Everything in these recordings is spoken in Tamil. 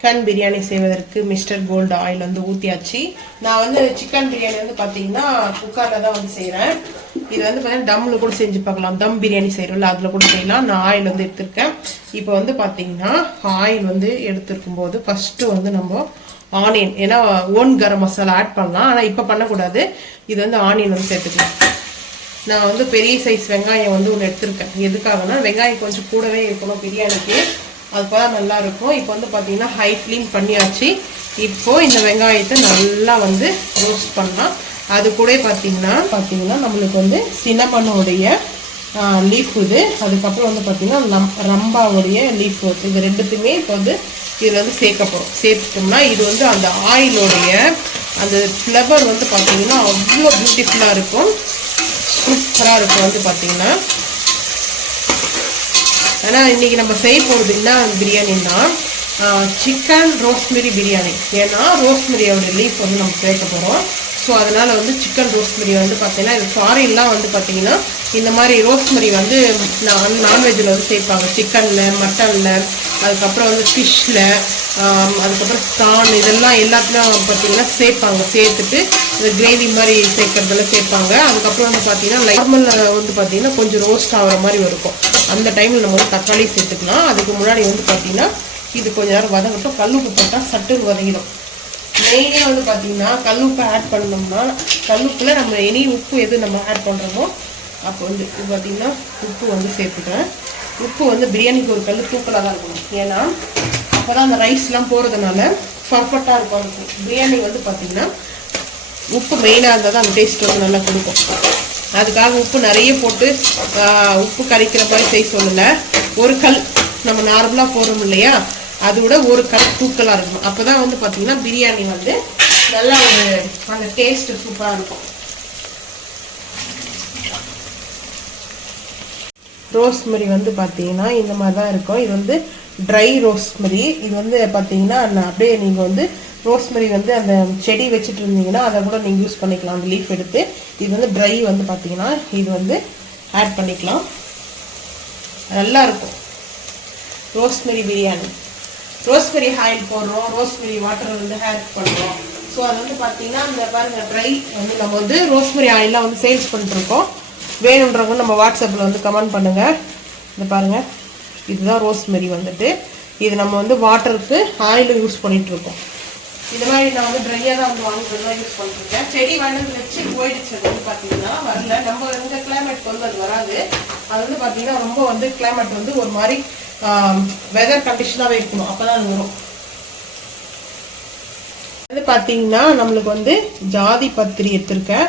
சிக்கன் பிரியாணி செய்வதற்கு மிஸ்டர் கோல்டு ஆயில் வந்து ஊற்றியாச்சு. நான் வந்து சிக்கன் பிரியாணி வந்து பார்த்தீங்கன்னா குக்கரில் தான் வந்து செய்கிறேன். இது வந்து பார்த்தீங்கன்னா தம்மில் கூட செஞ்சு பார்க்கலாம். தம் பிரியாணி செய்கிறோம்ல அதில் கூட செய்யலாம். நான் ஆயில் வந்து எடுத்திருக்கேன். இப்போ வந்து பார்த்தீங்கன்னா ஆயில் வந்து எடுத்துருக்கும் போது ஃபஸ்ட்டு வந்து நம்ம ஆனியன், ஏன்னா ஓன் கரம் மசாலா ஆட் பண்ணலாம், ஆனால் இப்போ பண்ணக்கூடாது. இது வந்து ஆனியன் வந்து சேர்த்துக்கலாம். நான் வந்து பெரிய சைஸ் வெங்காயம் வந்து ஒன்று எடுத்திருக்கேன். எதுக்காகனா வெங்காயம் கொஞ்சம் கூடவே இருக்கணும் பிரியாணிக்கு, அதுப்போதான் நல்லா இருக்கும். இப்போ வந்து பார்த்தீங்கன்னா ஹை ஃப்ளேம் பண்ணியாச்சு. இப்போ இந்த வெங்காயத்தை நல்லா வந்து ரோஸ்ட் பண்ணலாம். அது கூட பார்த்தீங்கன்னா நம்மளுக்கு வந்து சின்னமனுடைய லீஃப் இது, அதுக்கப்புறம் வந்து பார்த்தீங்கன்னா ரம்பாவுடைய லீஃப், இது ரெண்டுத்துமே இப்போ வந்து இதில் வந்து சேர்க்க போகிறோம். சேர்த்துட்டோம்னா இது வந்து அந்த ஆயிலோடைய அந்த ஃப்ளவர் வந்து பார்த்தீங்கன்னா அவ்வளோ பியூட்டிஃபுல்லாக இருக்கும், சூப்பராக இருக்கும் வந்து பார்த்தீங்கன்னா. ஆனால் இன்றைக்கி நம்ம செய்ய போகிறது என்ன பிரியாணின்னா சிக்கன் ரோஸ்மெரி பிரியாணி. ஏன்னா ரோஸ்மெரியோட லீஃப் வந்து நம்ம சேர்க்க போகிறோம். ஸோ அதனால் வந்து சிக்கன் ரோஸ்மெரி வந்து பார்த்திங்கன்னா இது ஃபாரின்லாம் வந்து பார்த்திங்கன்னா இந்த மாதிரி ரோஸ்மெரி வந்து நான்வெஜ்ஜில் வந்து சேர்ப்பாங்க. சிக்கனில், மட்டனில், அதுக்கப்புறம் வந்து ஃபிஷ்ஷில், அதுக்கப்புறம் ப்ரான், இதெல்லாம் எல்லாத்துலையும் பார்த்திங்கன்னா சேர்ப்பாங்க. சேர்த்துட்டு இந்த கிரேவி மாதிரி சேர்க்குறதெல்லாம் சேர்ப்பாங்க. அதுக்கப்புறம் வந்து பார்த்திங்கன்னா நார்மலில் வந்து பார்த்திங்கன்னா கொஞ்சம் ரோஸ்ட் ஆகிற மாதிரி இருக்கும். அந்த டைமில் நம்ம வந்து தக்காளி சேர்த்துக்கலாம். அதுக்கு முன்னாடி வந்து பார்த்திங்கன்னா இது கொஞ்சம் நேரம் வதங்கட்டும். கல்லுப்பு போட்டால் சட்டுன்னு வதங்கிடும். மெயினே வந்து பார்த்திங்கன்னா கல்லுப்பு ஆட் பண்ணோம்னா, கல்லுப்பில் நம்ம இனி உப்பு எது நம்ம ஆட் பண்ணுறோமோ அப்போ வந்து இது பார்த்திங்கன்னா உப்பு வந்து சேர்த்துக்கிறேன். உப்பு வந்து பிரியாணிக்கு ஒரு கல் தூக்கலாக தான் இருக்கணும். ஏன்னா அப்போ தான் அந்த ரைஸ்லாம் போகிறதுனால பர்ஃபெக்டாக இருக்கும். பிரியாணி வந்து பார்த்திங்கன்னா உப்பு மெயினாக இருந்தால் தான் அந்த டேஸ்ட் வந்து நல்லா கொடுக்கும். அதுக்காக உப்பு நிறைய போட்டு உப்பு கரைக்கிற மாதிரி செய்ய சொல்லலை. ஒரு கல் நம்ம நார்மலாக போடுறோம் இல்லையா, அதோட ஒரு கல் தூக்கலாக இருக்கணும். அப்போ தான் வந்து பார்த்திங்கன்னா பிரியாணி வந்து நல்லா ஒரு அந்த டேஸ்ட்டு சூப்பராக இருக்கும். ரோஸ்மெரி வந்து பார்த்திங்கன்னா இந்த மாதிரி தான் இருக்கும். இது வந்து ட்ரை ரோஸ்மெரி. இது வந்து பார்த்திங்கன்னா அப்படியே நீங்கள் வந்து ரோஸ்மெரி வந்து அந்த செடி வச்சுட்டு இருந்தீங்கன்னா அதை கூட நீங்கள் யூஸ் பண்ணிக்கலாம், அந்த லீஃப் எடுத்து. இது வந்து ட்ரை வந்து பார்த்திங்கன்னா இது வந்து ஆட் பண்ணிக்கலாம். நல்லாயிருக்கும் ரோஸ்மெரி பிரியாணி. ரோஸ்மெரி ஆயில் போடுறோம், ரோஸ்மெரி வாட்டர் வந்து ஆட் பண்ணுறோம். ஸோ அது வந்து பார்த்திங்கன்னா இந்த பாருங்கள் ட்ரை வந்து நம்ம வந்து ரோஸ்மெரி ஆயிலெலாம் வந்து சேல்ஸ் பண்ணிட்டுருக்கோம். வேணுன்றவங்க நம்ம வாட்ஸ்அப்பில் வந்து கமெண்ட் பண்ணுங்கள். இந்த பாருங்கள் இதுதான் ரோஸ்மெரி வந்துட்டு. இது நம்ம வந்து வாட்டருக்கு ஆயிலும் யூஸ் பண்ணிகிட்ருக்கோம். இந்த மாதிரி நான் வந்து ட்ரையாக தான் வந்து வாங்குறது தான் யூஸ் பண்ணிட்டுருக்கேன். செடி வாங்கி வச்சு போயிடுச்சு. அது வந்து பார்த்திங்கன்னா வரல. நம்ம இந்த கிளைமேட் வந்து அது வராது. அது வந்து பார்த்திங்கன்னா ரொம்ப வந்து கிளைமேட் வந்து ஒரு மாதிரி வெதர் கண்டிஷனாகவே இருக்கணும், அப்போ தான் அது வரும். வந்து பார்த்திங்கன்னா நம்மளுக்கு வந்து ஜாதி பத்திரி எடுத்திருக்கேன்,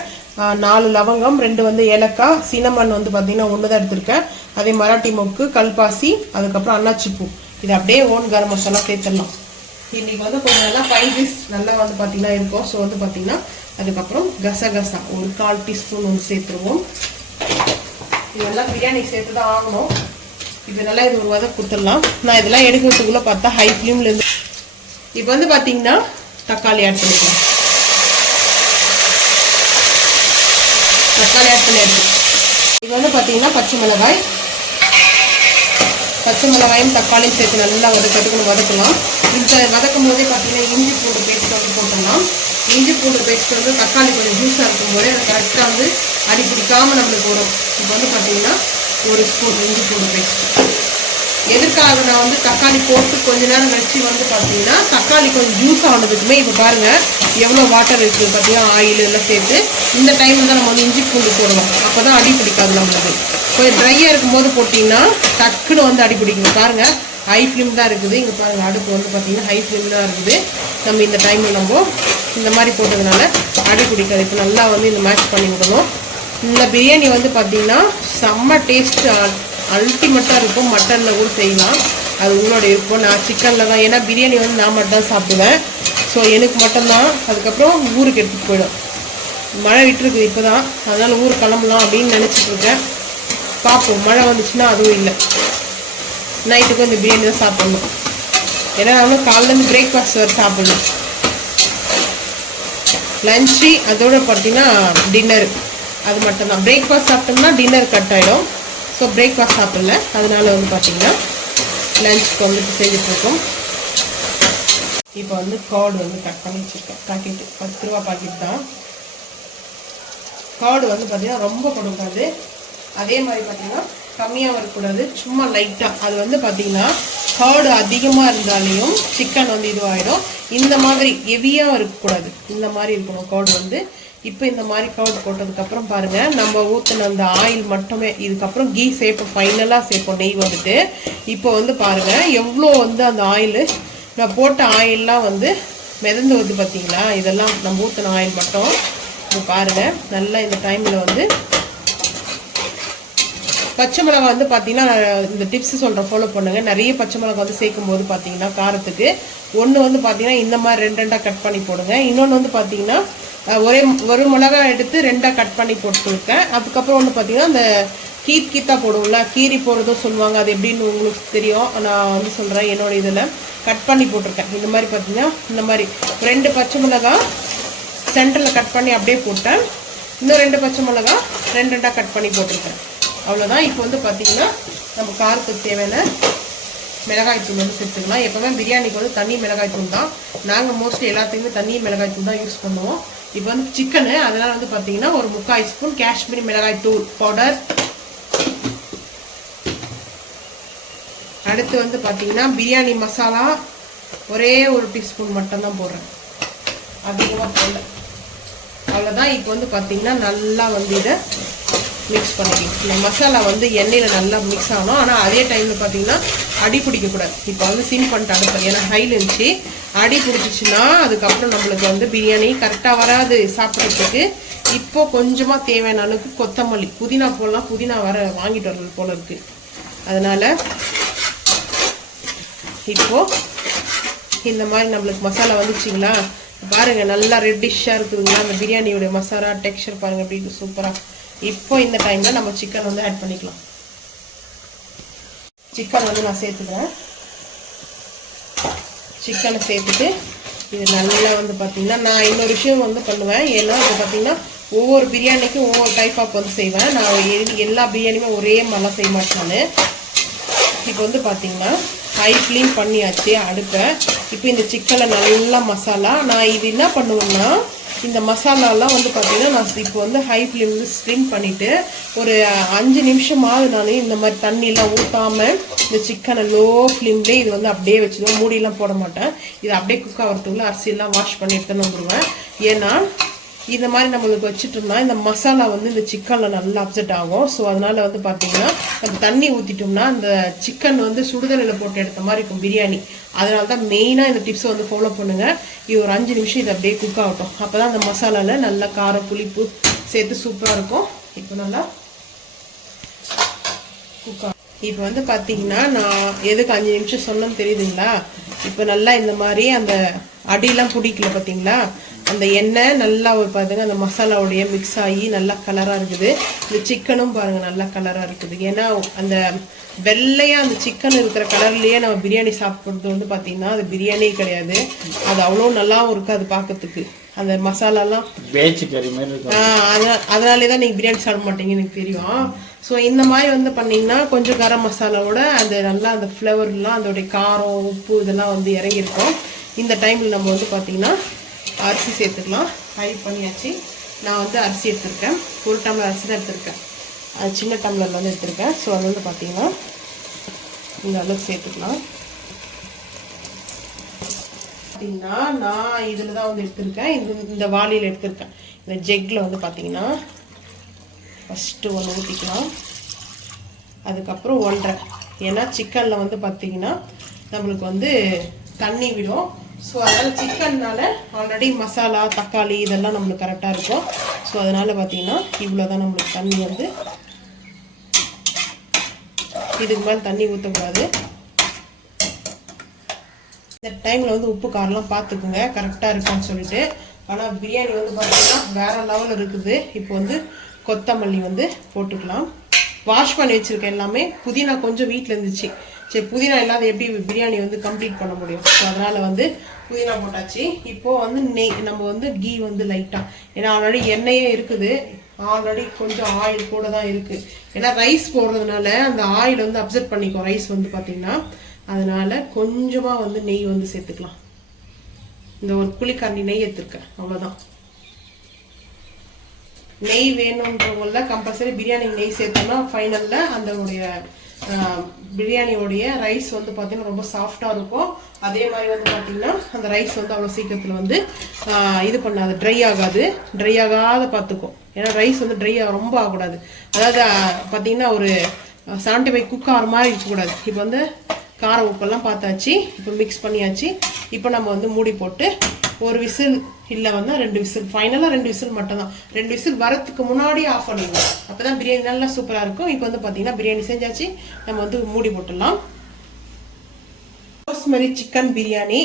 4 லவங்கம், 2 வந்து ஏலக்காய், சின்னமன் வந்து பார்த்திங்கன்னா 1 தான் எடுத்திருக்கேன். அதே மராட்டி மொக்கு, கல்பாசி, அதுக்கப்புறம் அன்னாச்சிப்பூ. இது அப்படியே ஓன் கரம் மசாலா சேர்த்துடலாம். இன்றைக்கி வந்து கொஞ்சம் நல்லா ஸ்பைசஸ் நல்லா வந்து பார்த்திங்கன்னா இருக்கும். ஸோ வந்து பார்த்திங்கன்னா அதுக்கப்புறம் கசகசா ஒரு 1/4 டீஸ்பூன் வந்து சேர்த்துருவோம். இதெல்லாம் பிரியாணி சேர்த்து தான் ஆகணும். இது நல்லா இது ஒரு வதக்கு கொடுத்துடலாம். நான் இதெல்லாம் எடுக்கிறதுக்குள்ளே பார்த்தா ஹை ஃப்ளேம்லேருந்து. இப்போ வந்து பார்த்திங்கன்னா தக்காளி ஆட் பண்ணிக்கலாம். தக்காளி ஆட் பண்ணியாச்சு. இது வந்து பார்த்திங்கன்னா பச்சை மிளகாயும் தக்காளியும் சேர்த்து நல்லா வதக்கலாம். இந்த வதக்கும் போதே பார்த்திங்கன்னா இஞ்சி பூண்டு பேஸ்ட் வந்து போட்டுடலாம். இஞ்சி பூண்டு பேஸ்ட் வந்து தக்காளி கொஞ்சம் ஜூஸாக இருக்கும் போதே அதை கரெக்டாக வந்து அடி பிடிக்காமல் நம்மளுக்கு வரும். இப்போ வந்து பார்த்திங்கன்னா 1 ஸ்பூன் இஞ்சி பூண்டு பேஸ்ட். எதுக்காக நான் வந்து தக்காளி போட்டு கொஞ்ச நேரம் வச்சு வந்து பார்த்தீங்கன்னா தக்காளி கொஞ்சம் ஜூஸ் ஆனதுக்குமே இப்போ பாருங்கள் எவ்வளோ வாட்டர் இருக்குது பார்த்தீங்கன்னா, ஆயில் எல்லாம் சேர்த்து. இந்த டைமில் தான் நம்ம வந்து இஞ்சி பூண்டு போடுவோம். அப்போ தான் அடி பிடிக்காது நம்மளுக்கு. கொஞ்சம் ட்ரையாக இருக்கும்போது போட்டிங்கன்னா டக்குன்னு வந்து அடி பிடிக்கும். பாருங்கள் ஹை ஃப்ளேம் தான் இருக்குது. இங்கே பாருங்கள் அடுப்பு வந்து பார்த்திங்கன்னா ஹை ஃப்ளேம் தான் இருக்குது. நம்ம இந்த டைமில் நம்ம இந்த மாதிரி போட்டதுனால அடி பிடிக்காது. இப்போ நல்லா வந்து இந்த மேட்ச் பண்ணி விடணும். இந்த பிரியாணி வந்து பார்த்திங்கன்னா செம்ம டேஸ்ட் அல்டிமேட்டாக இருக்கும். மட்டனில் கூட செய்யலாம், அது உங்களோட இருக்கும். நான் சிக்கனில் தான், ஏன்னா பிரியாணி வந்து நான் மட்டும் தான் சாப்பிடுவேன். ஸோ எனக்கு மட்டும்தான். அதுக்கப்புறம் ஊருக்கு எடுத்துகிட்டு போயிடும். மழை விட்டுருக்குது இப்போ தான், அதனால் ஊருக்கு கிளம்பலாம் அப்படின்னு நினச்சிட்ருக்கேன். பார்ப்போம், மழை வந்துச்சுன்னா அதுவும் இல்லை. நைட்டுக்கும் இந்த பிரியாணி தான் சாப்பிட்ணும். ஏன்னா நானும் காலையிலேருந்து பிரேக்ஃபாஸ்ட் வரை சாப்பிடணும். லஞ்சு அதோடு பார்த்தீங்கன்னா டின்னர் அது மட்டும்தான். பிரேக்ஃபாஸ்ட் சாப்பிட்டோம்னா டின்னர் கட் ஆகிடும். ஸோ பிரேக்ஃபாஸ்ட் சாப்பிடல, அதனால வந்து பார்த்திங்கன்னா லஞ்சுக்கு வந்துட்டு செஞ்சுட்ருக்கோம். இப்போ வந்து கர்டு வந்து கட் பண்ணி வச்சுருக்கேன். பாக்கெட்டு 10 ரூபா பாக்கெட் தான். கர்டு வந்து பார்த்திங்கன்னா ரொம்ப கொடுக்காது, அதே மாதிரி பார்த்திங்கன்னா கம்மியாக வரக்கூடாது, சும்மா லைட்டாக. அது வந்து பார்த்திங்கன்னா கர்டு அதிகமாக இருந்தாலையும் சிக்கன் வந்து இதுவாகிடும். இந்த மாதிரி ஹெவியாக இருக்கக்கூடாது, இந்த மாதிரி இருக்கணும் கர்டு வந்து. இப்போ இந்த மாதிரி கர்டு போட்டதுக்கப்புறம் பாருங்கள், நம்ம ஊற்றின அந்த ஆயில் மட்டுமே, இதுக்கப்புறம் கீ சேர்ப்போம், ஃபைனலாக சேர்ப்போம் நெய் வந்துட்டு. இப்போ வந்து பாருங்கள் எவ்வளோ வந்து அந்த ஆயில், நான் போட்ட ஆயிலெலாம் வந்து மிதந்து வந்து பார்த்தீங்களா, இதெல்லாம் நம்ம ஊற்றின ஆயில் மட்டும். இப்போ பாருங்கள் நல்லா இந்த டைமில் வந்து பச்சை மிளகாய் வந்து பார்த்தீங்கன்னா இந்த டிப்ஸ் சொல்கிறேன், ஃபாலோ பண்ணுங்கள். நிறைய பச்சை மிளகாய் வந்து சேர்க்கும் போது பார்த்தீங்கன்னா காரத்துக்கு ஒன்று வந்து பார்த்தீங்கன்னா இந்த மாதிரி 2 கட் பண்ணி போடுங்க. இன்னொன்று வந்து பார்த்தீங்கன்னா ஒரு மிளகாய் எடுத்து 2 கட் பண்ணி போட்டுருக்கேன். அதுக்கப்புறம் வந்து பார்த்தீங்கன்னா அந்த கீத்தா போடுவோம்ல, கீரி போடுறதும் சொல்லுவாங்க, அது எப்படின்னு உங்களுக்கு தெரியும். நான் வந்து சொல்கிறேன், என்னோட இதில் கட் பண்ணி போட்டிருக்கேன். இந்த மாதிரி பார்த்தீங்கன்னா இந்த மாதிரி 2 பச்சை மிளகாய் சென்டரில் கட் பண்ணி அப்படியே போட்டேன். இன்னும் 2 பச்சை மிளகாய் 2 கட் பண்ணி போட்டிருக்கேன். அவ்வளோதான். இப்போ வந்து பார்த்திங்கன்னா நம்ம காரத்துக்கு தேவையான மிளகாய் தூள் வந்து சேர்த்துக்கலாம். எப்போவுமே பிரியாணிக்கு வந்து தனி மிளகாய் தூள் தான். நாங்கள் மோஸ்ட்லி எல்லாத்துக்குமே தனி மிளகாய் தூள் தான் யூஸ் பண்ணுவோம். இப்போ வந்து சிக்கனு, அதனால் வந்து பார்த்திங்கன்னா ஒரு 3/4 ஸ்பூன் காஷ்மீரி மிளகாய் தூள் பவுடர். அடுத்து வந்து பார்த்திங்கன்னா பிரியாணி மசாலா ஒரே 1 டீஸ்பூன் மட்டும்தான் போடுறேன், அதிகமாக போடல. அவ்வளோதான். இப்போ வந்து பார்த்திங்கன்னா நல்லா வந்து இதை மிக்ஸ் பண்ணிக்கலாம். இந்த மசாலா வந்து எண்ணெயில் நல்லா மிக்ஸ் ஆகணும், ஆனால் அதே டைமில் பார்த்தீங்கன்னா அடி பிடிக்கக்கூடாது. இப்போ வந்து சிம் பண்ணிட்டு அடுப்பேன், ஏன்னா ஹையில் இருந்துச்சு. அடி பிடிச்சிச்சின்னா அதுக்கப்புறம் நம்மளுக்கு வந்து பிரியாணி கரெக்டாக வராது சாப்பிட்றதுக்கு. இப்போது கொஞ்சமாக தேவையான அளவுக்கு கொத்தமல்லி, புதினா போடலாம், புதினா வாங்கிட்டு வர்றது போல் இருக்குது. அதனால் இப்போது இந்த மாதிரி நம்மளுக்கு மசாலா வந்துச்சிங்களா, பாருங்கள் நல்லா ரெட்டிஷ்ஷாக இருக்குதுங்களா அந்த பிரியாணியோடைய மசாலா டெக்ஸ்சர் பாருங்கள் எப்படி சூப்பராக. இப்போ இந்த டைமில் நம்ம சிக்கன் வந்து ஆட் பண்ணிக்கலாம். சிக்கன் வந்து நான் சேர்த்துக்கிறேன். சிக்கனை சேர்த்துட்டு இது நல்லா வந்து பார்த்திங்கன்னா நான் இன்னொரு விஷயம் வந்து பண்ணுவேன். ஏன்னா இப்போ பார்த்திங்கன்னா ஒவ்வொரு பிரியாணிக்கும் ஒவ்வொரு டைப் ஆஃப் வந்து செய்வேன். நான் எல்லா பிரியாணியுமே ஒரே மாதிரிலாம் செய்ய மாட்டேன். இப்போ வந்து பார்த்திங்கன்னா ஹை ஃப்ளேம் பண்ணியாச்சு அடுப்பை. இப்போ இந்த சிக்கனை நல்லா மசாலா நான் இது என்ன பண்ணுவேன்னா, இந்த மசாலாலாம் வந்து பார்த்திங்கன்னா நான் இப்போ வந்து ஹை ஃப்ளேம் வந்து ஸ்ட்ரிம் பண்ணிவிட்டு ஒரு 5 நிமிஷமாவது நான் இந்த மாதிரி தண்ணியெலாம் ஊற்றாமல் இந்த சிக்கனை லோ ஃப்ளேம்லேயே இது வந்து அப்படியே வச்சுருவேன். மூடியெல்லாம் போட மாட்டேன். இது அப்படியே குக் ஆகிறதுக்குள்ள அரிசியெல்லாம் வாஷ் பண்ணி எடுத்துன்னு வந்துடுவேன். ஏன்னா இந்த மாதிரி நம்மளுக்கு வச்சுட்டோம்னா இந்த மசாலா வந்து இந்த சிக்கனில் நல்லா அப்செட் ஆகும். ஸோ அதனால் வந்து பார்த்திங்கன்னா நம்ம தண்ணி ஊற்றிட்டோம்னா அந்த சிக்கன் வந்து சுடுதண்ணில் போட்டு எடுத்த மாதிரி இருக்கும் பிரியாணி. அதனால தான் மெயினாக இந்த டிப்ஸை வந்து ஃபாலோ பண்ணுங்கள். இது ஒரு 5 நிமிஷம் இது அப்படியே குக் ஆகட்டும். அப்போ தான் அந்த மசாலாவில் நல்லா காரம் புளிப்பு சேர்த்து சூப்பராக இருக்கும். இப்போ நல்லா குக் ஆகும். இப்போ வந்து பார்த்திங்கன்னா நான் எதுக்கு 5 நிமிஷம் சொன்னேன்னு தெரியுதுங்களா. இப்போ நல்லா இந்த மாதிரி அந்த அடியெலாம் பிடிக்கல பார்த்தீங்களா, அந்த எண்ணெய் நல்லா ஒரு பாருங்க அந்த மசாலாவுடைய மிக்ஸ் ஆகி நல்லா கலராக இருக்குது. இந்த சிக்கனும் பாருங்கள் நல்லா கலராக இருக்குது. ஏன்னா அந்த வெள்ளையாக அந்த சிக்கன் இருக்கிற கலர்லேயே நம்ம பிரியாணி சாப்பிட்றது வந்து பார்த்திங்கன்னா அது பிரியாணியே கிடையாது. அது அவ்வளோ நல்லாவும் இருக்குது அது பார்க்கறதுக்கு. அந்த மசாலாலாம் அதனாலே தான் நீங்கள் பிரியாணி சாப்பிட மாட்டீங்கன்னு எனக்கு தெரியும். ஸோ இந்த மாதிரி வந்து பண்ணிங்கன்னா கொஞ்சம் கரம் மசாலாவோட அந்த நல்லா அந்த ஃப்ளவர்லாம் அதோடைய காரம் உப்பு இதெல்லாம் வந்து இறங்கியிருக்கும். இந்த டைமில் நம்ம வந்து பார்த்திங்கன்னா அரிசி சேர்த்துக்கலாம். ஃப்ரை பண்ணியாச்சு. நான் வந்து அரிசி எடுத்திருக்கேன், 1 டம்ளர் அரிசி தான் எடுத்திருக்கேன். அது சின்ன டம்ளரில் வந்து எடுத்திருக்கேன். ஸோ அது வந்து பார்த்திங்கன்னா இந்த அளவுக்கு சேர்த்துக்கலாம். பார்த்திங்கன்னா நான் இதில் தான் வந்து எடுத்திருக்கேன், இந்த வாளியில் எடுத்திருக்கேன். இந்த ஜெக்கில் வந்து பார்த்திங்கன்னா ஃபஸ்ட்டு 1 ஊற்றிக்கலாம், அதுக்கப்புறம் 1.5. ஏன்னா சிக்கனில் வந்து பார்த்திங்கன்னா நம்மளுக்கு வந்து தண்ணி விடும். ஸோ அதனால் சிக்கன்னால் ஆல்ரெடி மசாலா தக்காளி இதெல்லாம் நம்மளுக்கு கரெக்டாக இருக்கும். ஸோ அதனால் பார்த்திங்கன்னா இவ்வளோ தான் நம்மளுக்கு தண்ணி வந்து, இதுக்கு மேலே தண்ணி ஊற்றக்கூடாது. இந்த டைமில் வந்து உப்பு காரெலாம் பார்த்துக்குங்க கரெக்டாக இருக்கான்னு சொல்லிட்டு. ஆனால் பிரியாணி வந்து பார்த்திங்கன்னா வேறு லெவலில் இருக்குது. இப்போ வந்து கொத்தமல்லி வந்து போட்டுக்கலாம். வாஷ் பண்ணி வச்சுருக்கேன் எல்லாமே. புதினா கொஞ்சம் வீட்டில் இருந்துச்சு. சரி, புதினா இல்லாத எப்படி பிரியாணி வந்து கம்ப்ளீட் பண்ண முடியும். ஸோ அதனால் வந்து புதினா போட்டாச்சு. இப்போது வந்து நம்ம வந்து கீ வந்து லைட்டாக, ஏன்னா ஆல்ரெடி எண்ணெயே இருக்குது, ஆல்ரெடி கொஞ்சம் ஆயில் கூட தான் இருக்குது. ஏன்னா ரைஸ் போடுறதுனால அந்த ஆயில் வந்து அப்சர்வ் பண்ணிக்கும் ரைஸ் வந்து பார்த்திங்கன்னா. அதனால் கொஞ்சமாக வந்து நெய் வந்து சேர்த்துக்கலாம். இந்த ஒரு குழிக்கரண்டி நெய் எடுத்துருக்கேன், அவ்வளோதான். நெய் வேணுன்றவங்கள கம்பல்சரி பிரியாணி நெய் சேர்த்தோம்னா ஃபைனலில் அந்த பிரியாணியோடைய ரைஸ் வந்து பார்த்தீங்கன்னா ரொம்ப சாஃப்டாக இருக்கும். அதே மாதிரி வந்து பார்த்தீங்கன்னா அந்த ரைஸ் வந்து அவ்வளோ சீக்கிரத்தில் வந்து இது பண்ணாது, ட்ரை ஆகாத பார்த்துக்கும். ஏன்னா ரைஸ் வந்து ரொம்ப ஆகக்கூடாது. அதாவது பார்த்தீங்கன்னா ஒரு 75 குக் ஆகிற மாதிரி இருக்கக்கூடாது. இப்போ வந்து காரம் உப்பெல்லாம் பார்த்தாச்சு, இப்போ மிக்ஸ் பண்ணியாச்சு. இப்போ நம்ம வந்து மூடி போட்டு ஒரு விசில் இல்லை வந்து 2 விசில், ஃபைனலாக 2 விசில் மட்டும் தான். 2 விசில் வரத்துக்கு முன்னாடி ஆஃப் பண்ணிடணும், அப்போ தான் பிரியாணி நல்லா சூப்பராக இருக்கும். இப்போ வந்து பார்த்தீங்கன்னா பிரியாணி செஞ்சாச்சு, நம்ம வந்து மூடி போட்டுடலாம். Rosemary chicken biryani